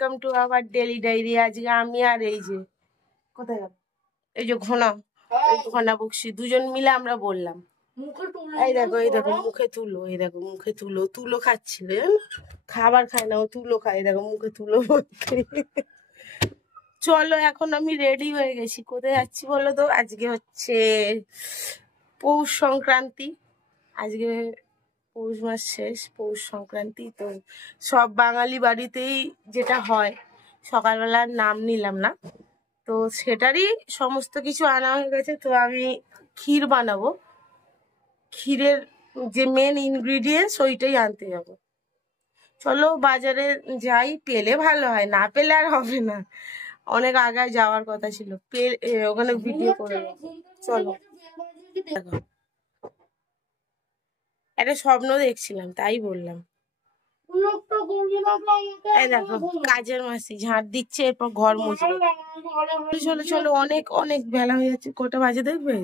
Welcome to our daily diary. আজকে আমি আর এই যে কোথায় গেল এই যে ঘনা বকশি দুজন মিলে আমরা বললাম এই দেখো মুখে তুলো, এই দেখো মুখে তুলো, তুলো খাচ্ছিল, খাবার খায় না ও, তুলো খায়, দেখো মুখে তুলো ভর্তি। চলো এখন আমি রেডি হয়ে গেছি, কোথায় যাচ্ছি বলো তো? আজকে হচ্ছে পৌষ সংক্রান্তি, আজকে পৌষ মাস শেষ, পৌষ সংক্রান্তি। তো সব বাঙালি বাড়িতেই যেটা হয়, সকালবেলা নাম নিলাম না, তো সেটারই সমস্ত কিছু আনা হয়ে গেছে। তো আমি ক্ষীর বানাবো, ক্ষীরের যে মেন ইনগ্রিডিয়েন্টস ওইটাই আনতে যাব। চলো বাজারে যাই, পেলে ভালো হয়, না পেলে আর হবে না, অনেক আগে যাওয়ার কথা ছিল, ওখানে ভিডিও করে চলো। দেখো একটা স্বপ্ন দেখছিলাম তাই বললাম। এই দেখো কাজের মাসি ঝাঁট দিচ্ছে, এরপর ঘর মুছবে। চলো চলো অনেক অনেক বেলা হয়ে যাচ্ছে, কটা বাজে দেখবে?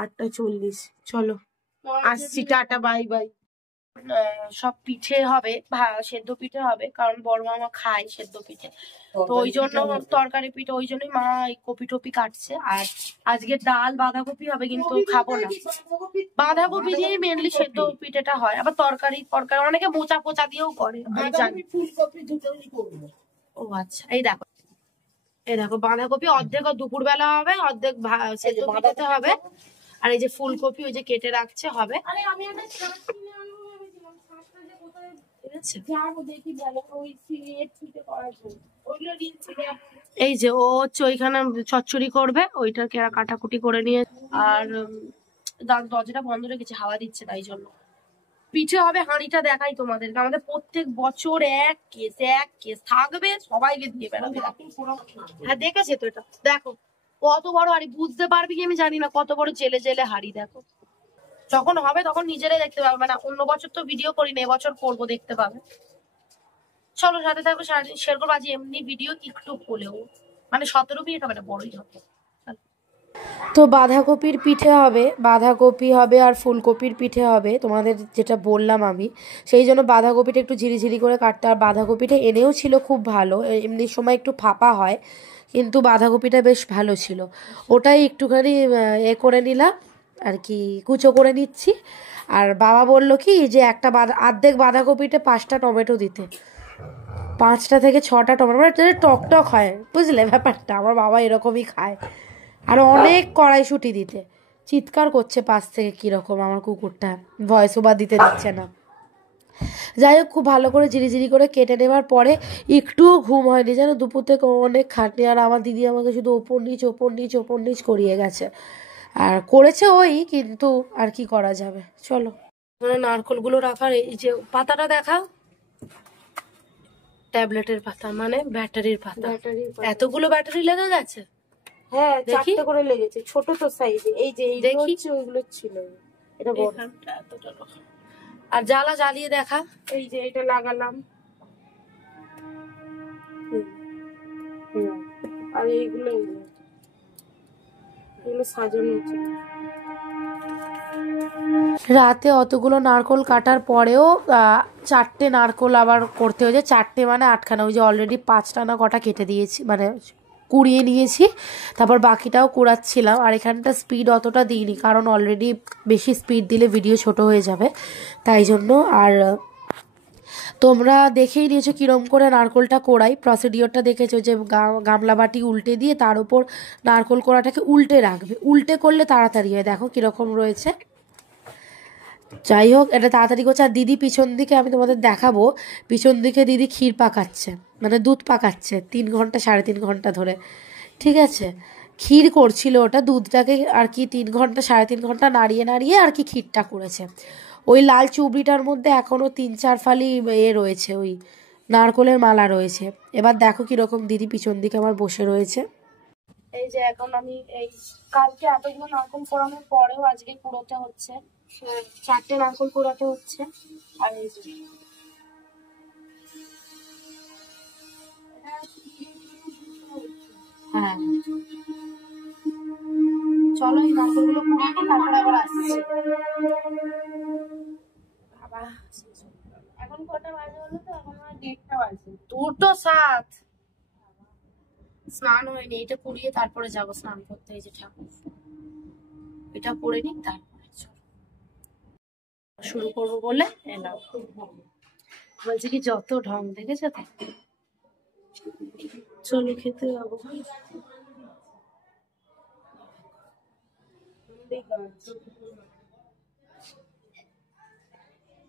8:40। চলো আসছি, টাটা বাই বাই। সব পিঠে হবে, সেদ্ধ পিঠে হবে, কারণ বড় মামা খায় সেদ্ধ পিঠে, তো ওই জন্য তরকারি পিঠে, ওই জন্যই মা এই কপি টপি কাটছে। আর আজকে ডাল বাঁধাকপি হবে, কিন্তু খাবো না, বাঁধাকপি দিয়েই মেনলি সেদ্ধ পিঠেটা হয়। আবার তরকারি অনেকে মোচা পোচা দিয়েও করে, আমি জানি। ও আচ্ছা, এই দেখো বাঁধাকপি অর্ধেক দুপুর বেলা হবে, অর্ধেক সেদ্ধ পিঠেতে হবে। আর এই যে ফুলকপি ওই যে কেটে রাখছে হবে। এই যে ও হচ্ছে ওইখানে চচ্চড়ি করবে, ওইটা কাটাকুটি করে নিয়ে। আর দরজাটা বন্ধ রেখেছে, হাওয়া দিচ্ছে তাই জন্য। পিঠে হবে, হাঁড়িটা দেখাই তোমাদেরকে, আমাদের প্রত্যেক বছর এক কেস থাকবে, সবাইকে দিয়ে বেড়াবে। হ্যাঁ দেখেছে তো, এটা দেখো কত বড় হাঁড়ি, বুঝতে পারবি কি আমি জানি না, কত বড় জেলে জেলে হাঁড়ি। দেখো যখন হবে তখন নিজেরাই দেখতে পাবে, মানে অন্য বছর তো ভিডিও করি না, এবছর করবো, দেখতে পাবে। চলো সাথে থাকো, সারাদিন শেয়ার করবো। আজ এমনি ভিডিও একটু হলেও, মানে 17 মিনিট হবে না, বড়ই হবে। তো বাঁধাকপির পিঠে হবে, বাঁধাকপি হবে আর ফুলকপির পিঠে হবে, তোমাদের যেটা বললাম আমি, সেই জন্য বাঁধাকপিটা একটু ঝিরিঝিরি করে কাটতে। আর বাঁধাকপিটা এনেও ছিল খুব ভালো, এমনি সময় একটু ফাঁপা হয়, কিন্তু বাঁধাকপিটা বেশ ভালো ছিল, ওটাই একটুখানি করে নিলাম আর কি, কুচো করে নিচ্ছি। আর বাবা বললো কি যে একটা অর্ধেক বাঁধাকপিতে 5টা টমেটো দিতে, 5টা থেকে 6টা টমেটো, মানে টক টক হয়, বুঝলে ব্যাপারটা, আমার বাবা এরকমই খায়। আর অনেক কড়াইশুঁটি দিতে, চিৎকার করছে পাশ থেকে কিরকম আমার কুকুরটা, ভয়েস ওভার দিতে দিচ্ছে না। যাই হোক খুব ভালো করে ঝিরিঝিরি করে কেটে নেওয়ার পরে একটুও ঘুম হয়নি জানো, দুপুর থেকে অনেক খাটনি। আর আমার দিদি আমাকে শুধু ওপর নিচ করিয়ে গেছে, আর করেছে ওই, কিন্তু আর কি করা যাবে। চলো নারকলগুলো রাখার, এই যে পাতাটা দেখা, ট্যাবলেটের পাতা, মানে ব্যাটারির পাতা, এতগুলো ব্যাটারি লেগে গেছে। হ্যাঁ 4টে করে লেগেছে, ছোট তো সাইজে। এই যে এইগুলো হচ্ছে ওইগুলো ছিল, এটা বড়। আর জ্বালা জ্বালিয়ে দেখা, এই যে এটা লাগালাম, আর এইগুলো সাজানো হচ্ছে। রাতে অতগুলো নারকোল কাটার পরেও 4টে নারকোল আবার করতে হয়েছে, 4টে মানে 8খানা, ওই যে অলরেডি 5টা না কটা কেটে দিয়েছি, মানে কুড়িয়ে নিয়েছি, তারপর বাকিটাও কুড়াচ্ছিলাম। আর এখানটা স্পিড অতটা দিইনি, কারণ অলরেডি বেশি স্পিড দিলে ভিডিও ছোট হয়ে যাবে, তাই জন্য। আর তোমরা দেখেই নিয়েছো কিরম করে নারকোলটা কোড়াই, প্রসিডিওরটা দেখেছো যে গামলা বাটি উল্টে দিয়ে তার উপর নারকোল কোড়াটাকে উল্টে রাখবে, উল্টে করলে তাড়াতাড়ি হয়। দেখো কিরকম রয়েছে। যাই হোক এটা তাড়াতাড়ি করছে। আর দিদি পিছন দিকে, আমি তোমাদের দেখাবো, পিছন দিকে দিদি ক্ষীর পাকাচ্ছে, মানে দুধ পাকাচ্ছে 3 ঘন্টা 3.5 ঘন্টা ধরে, ঠিক আছে। ক্ষীর করছিল ওটা, দুধটাকে আর কি 3 ঘন্টা 3.5 ঘন্টা নাড়িয়ে নাড়িয়ে আর কি ক্ষীরটা করেছে। ওই লাল চুবড়িটার মধ্যে এখনও 3-4 ফালি রয়েছে, ওই নারকোলের মালা রয়েছে। এবার দেখো কিরকম দিদি পিছন দিকে আমার বসে রয়েছে। এই যে এখন আমি এই কালকে এতগুলো নারকোল কোড়ানোর পরেও আজকে কুড়োতে হচ্ছে, 4টে নারকোল কুড়াতে হচ্ছে। আর এই যে হ্যাঁ, চলো এই নারকোলগুলো কুড়াতে, তারপরে আবার আসছি। এখন 2:07 স্নান হয়নি, এটা পড়িয়ে তারপরে যাবো স্নান করতে। এই যে ঠাকুর, এটা পরে নি তারপরে শুরু করবো বলে এলাম। বলছি কি যত ঢং দেখেছো তো, চলো খেতে যাবো।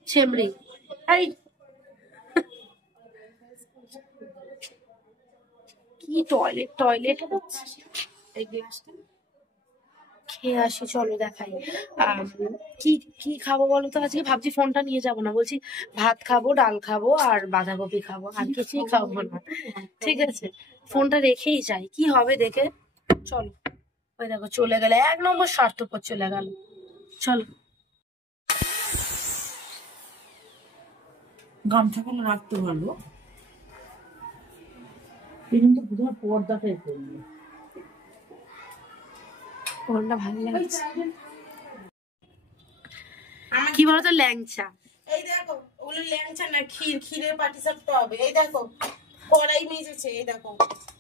চেমড়ি এই কি টয়লেট টয়লেট এই গ্লাসটা খেয়ে আসি, চলো দেখাই। কি কি খাবো বলো তো? আজকে ভাবছি ফোনটা নিয়ে যাবো না, বলছি ভাত খাবো, ডাল খাবো আর বাঁধাকপি খাবো, আর কিছুই খাবো না, ঠিক আছে? ফোনটা রেখেই যাই, কি হবে দেখে। চলো, ওই দেখো চলে গেলে, 1 নম্বর স্বার্থপর চলে গেল। চলো গামছাগুলো রাখতে পারবো, কিন্তু প্রথমে পর্দাটাই করবো। ফোনটা ভালো লাগছে কি বলতো, ল্যাংচা। এই দেখো ওগুলো ল্যাংচা না, ক্ষীরের পাটিসাপটা হবে। এই দেখো কড়াই মেজেছে, এই দেখো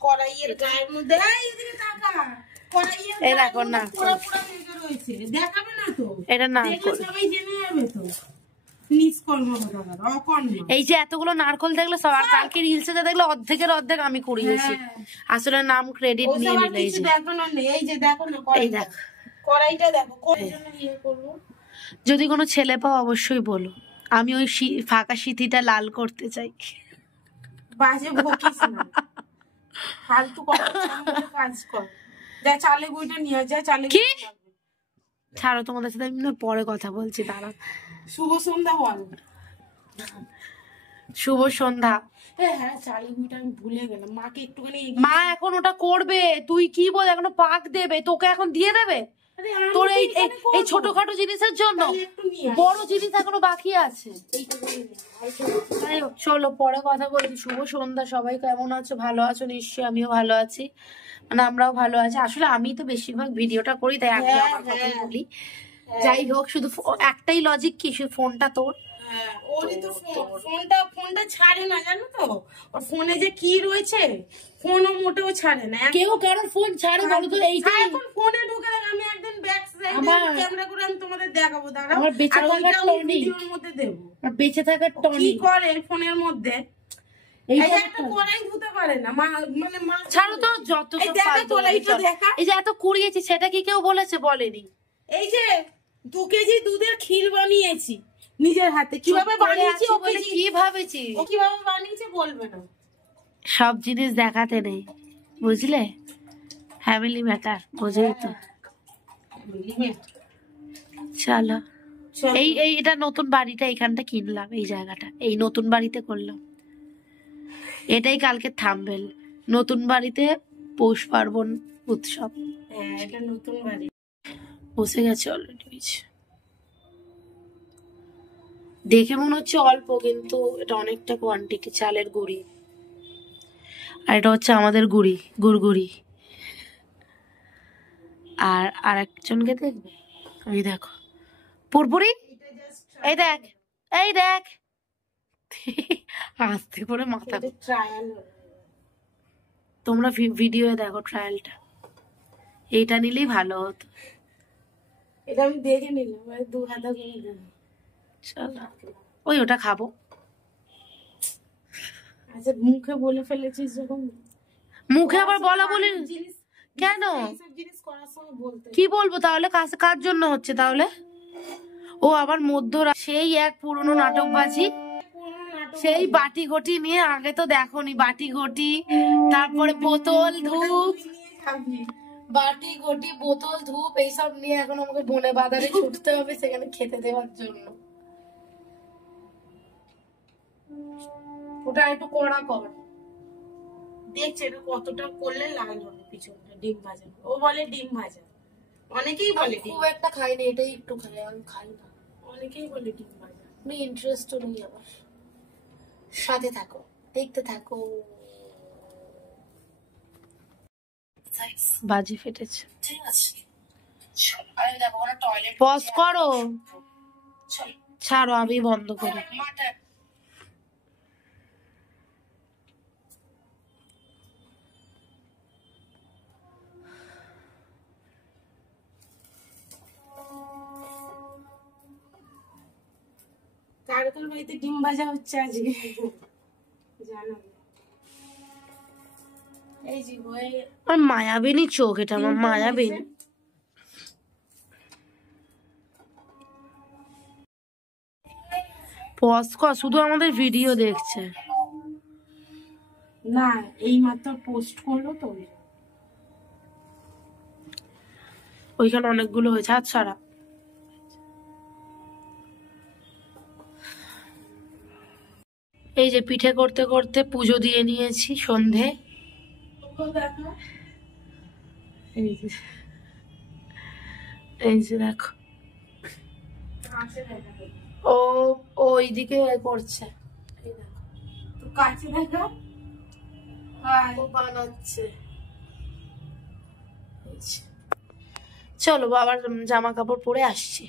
কড়াইয়ের গায়ের মধ্যে, এইদিকে তাকা, কড়াইয়ের এই দেখো না পুরো পুরো মেজে রয়েছে, দেখাবে না তো? এটা না সবাই জেনে যাবে তো। এই যে এতগুলো নারকল দেখলো সব, আর কালকে রিলসে দেখলো অর্ধেকের অর্ধেক আমি কুড়িয়েছি, আসলে নাম ক্রেডিট নিয়ে নিল। এই যে এই যে দেখো না, এই দেখো কড়াইটা দেখো, কোন জন্য ইয়ে করব। যদি কোনো ছেলে পাও অবশ্যই বলো, আমি ওই ফাঁকা সিথিটা লাল করতে চাই। বাজে বকিস না, ফালতু কাজ কর। যা চালে গুঁড়িটা নিয়ে যা, চালে কি ছাড়ো, তোমাদের সাথে আমি পরে কথা বলছি, দাঁড়া। শুভ সন্ধ্যা বল। শুভ সন্ধ্যা। হ্যাঁ চালে গুঁড়িটা আমি ভুলে গেলাম, মাকে একটুখানি। মা এখন ওটা করবে, তুই কি বল, এখনো পাক দেবে, তোকে এখন দিয়ে দেবে তোর এই ছোটখাটো জিনিসের জন্য? বড় জিনিস এখনো বাকি আছে। চলো পরে কথা বলছি। শুভ সন্ধ্যা, সবাই কেমন আছো? ভালো আছো নিশ্চয়ই, আমিও ভালো আছি, মানে আমরাও ভালো আছি। আসলে আমি তো বেশিরভাগ ভিডিওটা করি, তাই আমি আমার কথা বলি। যাই হোক, শুধু একটাই লজিক, কি শুধু ফোনটা তোর। ফোনটা ছাড়ে না, জানো তো? ওর ফোনে যে কি রয়েছে, ফোনও মোটেও ছাড়ে না। কেউ কারোর ফোন ছাড়ে বলো তো? এইটাই এখন ফোনে ঢুকে দেখ, আমি একদিন ব্যাক সাইডে ক্যামেরা করে আমি তোমাদের দেখাবো, দাঁড়াও। আমার বেঁচে থাকার টনিক, ভিডিওর মধ্যে দেব। আমার বেঁচে থাকার টনিক কি করে ফোনের মধ্যে। এই যে একটা কড়াই ধুতে পারে না, মানে ছাড়ো তো, যত এই যে এত কুড়িয়েছি, সেটা কি কেউ বলেছে? বলেনি। এই যে 2 কেজি দুধের ক্ষীর বানিয়েছি নিজের হাতে, কিভাবে বানিয়েছি ওকে কি ভাবেছি, ও কিভাবে বানিয়েছে বলবে না। সব জিনিস দেখাতে নেই, বুঝলে? ফ্যামিলি ম্যাটার, বুঝেই তো। চলো, এই এটা নতুন বাড়িটা, এখানটা কিনলাম, এই জায়গাটা, এই নতুন বাড়িতে করলাম। এটাই কালকে থাম্বনেল, নতুন বাড়িতে পৌষ পার্বণ উৎসব। হ্যাঁ এটা নতুন বাড়ি, বসে গেছে অলরেডি। দেখে মনে হচ্ছে অল্প, কিন্তু এটা অনেকটা কোয়ান্টিটি চালের গুঁড়ি, আর এটা হচ্ছে আমাদের গুঁড়ি, গুড়গুড়ি। আর আরেকজনকে দেখবে, ওই দেখো পুরপুরি, এই দেখ, এই দেখ, আস্তে করে মাথা। তোমরা ভিডিও দেখো ট্রায়ালটা, এইটা নিলেই ভালো হতো। এটা আমি দেখে নিলাম, 2 হাতা করে দেব। চলো, ওই ওটা খাবো। আচ্ছা মুখে বলে ফেলেছিস যখন, মুখে আবার বলা বলি কেন? কি বলবো তাহলে? কার জন্য হচ্ছে তাহলে? ও আবার সেই এক পুরনো নাটকবাজি, সেই বাটি ঘটি নিয়ে। আগে তো দেখোনি বাটি ঘটি, তারপরে বোতল ধূপ, বাটি ঘটি বোতল ধূপ এইসব নিয়ে এখন আমাকে বনে বাজারে ছুটতে হবে সেখানে খেতে দেওয়ার জন্য। ওটা একটু কড়া কর, দেখছে এটা কতটা করলে লাল হবে পিছনটা। ডিম ভাজা, ও বলে ডিম ভাজা, অনেকেই বলে। খুব একটা খাই না, এটাই একটু খাই, আমি খাই না। অনেকেই বলে ডিম ভাজা, আমি ইন্টারেস্ট নেই আমার। সাথে থাকো, দেখতে থাকো। বাজি ফেটেছে, ঠিক আছে। পজ করো, ছাড়ো, আমি বন্ধ করি। কার বাড়িতে ডিম ভাজা হচ্ছে আজকে জানো? এই যে আমার মায়াবিনী চোখ, এটা আমার মায়াবিনী। পজ কর, শুধু আমাদের ভিডিও দেখছে না, এই মাত্র পোস্ট করলো তো। ওইখানে অনেকগুলো হয়েছে। হাত ছাড়া। এই যে পিঠে করতে করতে পুজো দিয়ে নিয়েছি সন্ধে। এই যে দেখো, ও ওইদিকে করছে, কাছে দেখা ও বানাচ্ছে। চলো বাবার জামা কাপড় পরে আসছি।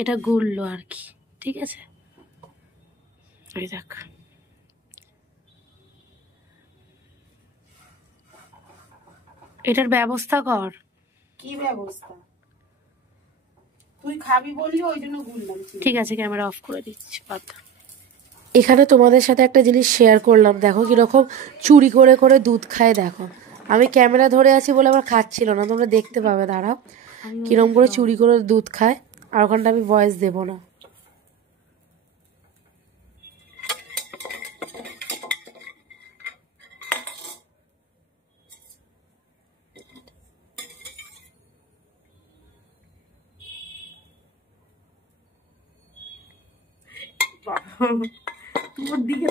এটা গুললো আর কি, ঠিক আছে। এই দেখ, এটার ব্যবস্থা কর। কি ব্যবস্থা? তুই খাবি বললি ওই জন্য বললাম। ঠিক আছে, ক্যামেরা অফ করে দিচ্ছি। এখানে তোমাদের সাথে একটা জিনিস শেয়ার করলাম, দেখো কিরকম চুরি করে করে দুধ খায়। দেখো, আমি ক্যামেরা ধরে আছি বলে আমার খাচ্ছিল না, তোমরা দেখতে পাবে। দাঁড়াও, কিরকম করে চুরি করে দুধ খায়। আর ওখানটা আমি ভয়েস দেবো না। তোর দিকে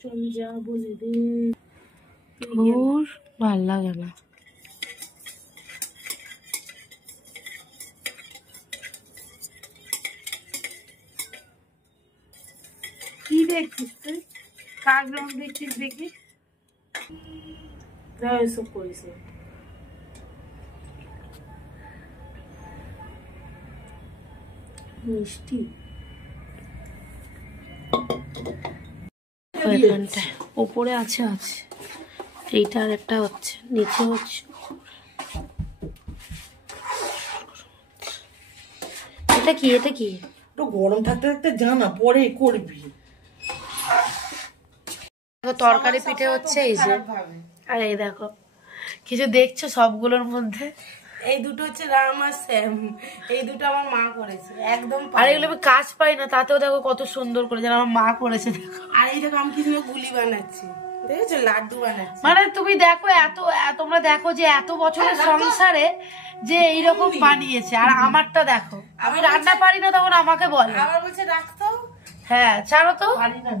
চল যা বলে দে। ওর ভাল লাগে না। কি দেখছিস তুই? কার রং দেখছিস দেখি? এসব করিস না। মিষ্টি ওপরে আছে আছে, এইটা আর একটা হচ্ছে, নিচে হচ্ছে। এটা কি? এটা কি? তো গরম থাকতে থাকতে জানা, পরে করবি। তরকারি পিঠে হচ্ছে এই যে। আর এই দেখো, কিছু দেখছো সবগুলোর মধ্যে? এই দুটো হচ্ছে রাম আর শ্যাম, এই দুটো আমার মা করেছে একদম। আর এগুলো আমি কাজ পাই না, তাতেও দেখো কত সুন্দর করে যেন আমার মা করেছে। দেখো, আর এই দেখো আমি কি সুন্দর গুলি বানাচ্ছি, দেখেছো? লাড্ডু বানাচ্ছি। মানে তুমি দেখো, তোমরা দেখো যে এত বছরের সংসারে যে এইরকম বানিয়েছে। আর আমারটা দেখো, আমি রান্না পারি না, তখন আমাকে বলে। আবার বলছে রাখতো। হ্যাঁ, ছাড়ো তো। পারি না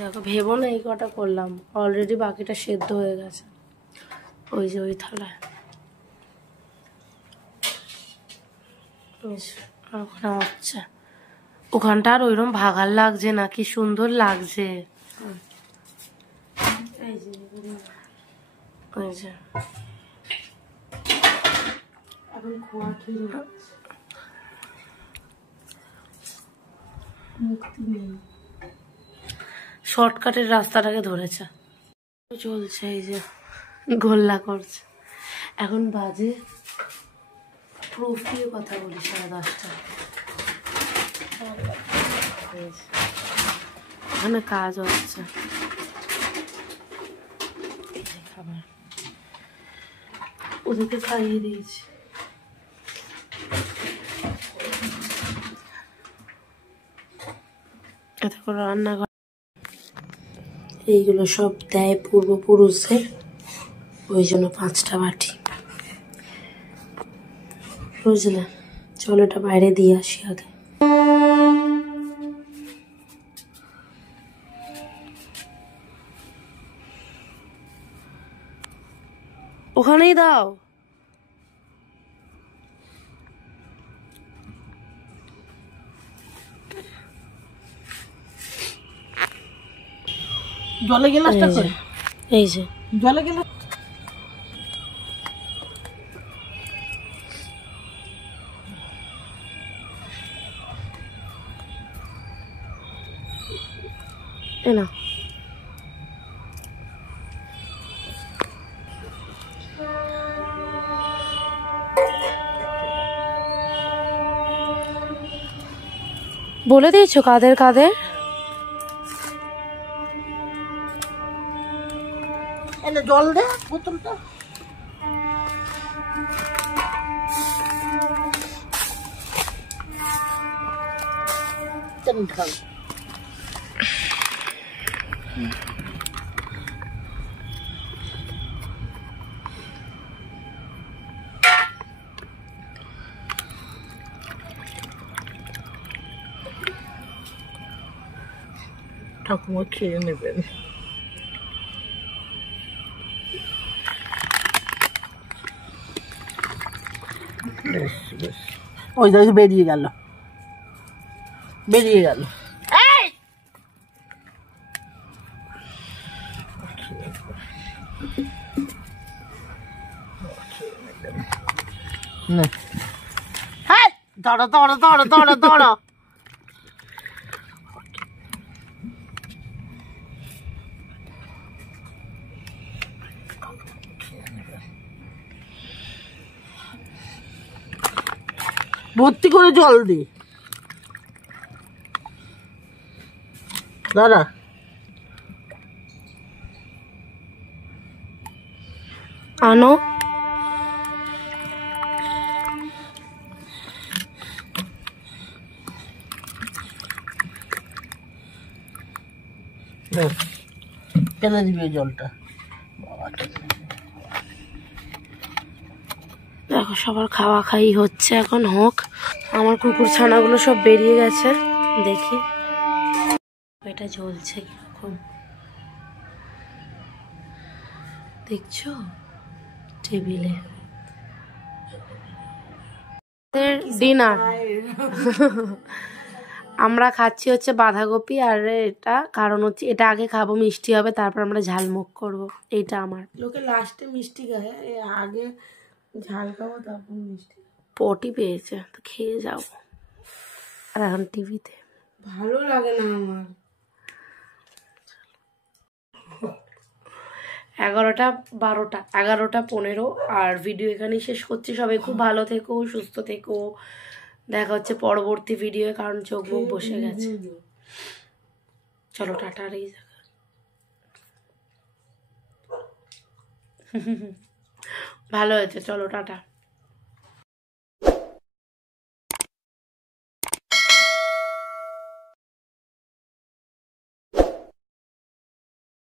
দেখো, ভেবো না এই কটা করলাম, অলরেডি বাকিটা সেদ্ধ হয়ে গেছে। ওই যে ওই থালায়। ওখানে হচ্ছে, ওখানটা আর ওইরকম ভাগার লাগছে না, কি সুন্দর লাগছে। ওই যে এখন খোয়া খেয়ে মুক্তি নেই, শর্টকাটের রাস্তাটাকে ধরেছে। চলছে এই যে, গোল্লা করছে। এখন বাজে, প্রুফ দিয়ে কথা বলি, 10:30। এখানে কাজ হচ্ছে। খাবার ওদেরকে খাইয়ে দিয়েছি। এত করে রান্নাঘর, এইগুলো সব দেয় পূর্বপুরুষদের, ওই জন্য 5টা বাটি। বুঝলে? চলো এটা বাইরে দিয়ে আসি আগে। ওখানেই দাও। জলে গেলাসটা করে, এই যে জলে গেলাস। এ না বলে দিয়েছো কাদের কাদের? এনে জল দে বোতলটা। ঠাকুমা খেয়ে নেবেন। ওই বেরিয়ে গেল, বেরিয়ে গেল। দাঁড়া দাঁড়া দাঁড়া দাঁড়া দাঁড়া। ভর্তি করে জল দি দাঁড়া। আনো ফেলে দিবি জলটা। দেখো সবার খাওয়া খাই হচ্ছে, এখন হোক। আমার কুকুর ছানাগুলো সব বেরিয়ে গেছে, দেখি এটা জ্বলছে কিরকম দেখছো টেবিলে। ডিনার আমরা খাচ্ছি হচ্ছে বাঁধাকপি আর এটা, কারণ হচ্ছে এটা আগে খাবো, মিষ্টি হবে, তারপর আমরা ঝালমুখ করবো। এইটা আমার লোকে লাস্টে মিষ্টি খায়, আগে ঝাল খাবো তারপর মিষ্টি। পটি পেয়েছে তো খেয়ে যাবো। আর এখন টিভিতে ভালো লাগে না আমার। 11টা 12টা 11টা 15 আর ভিডিও এখানেই শেষ করছি। সবাই খুব ভালো থেকো, সুস্থ থেকো। দেখা হচ্ছে পরবর্তী ভিডিও, কারণ চোখ মুখ বসে গেছে। চলো টাটা। আর এই জায়গা ভালো হয়েছে, চলো টাটা।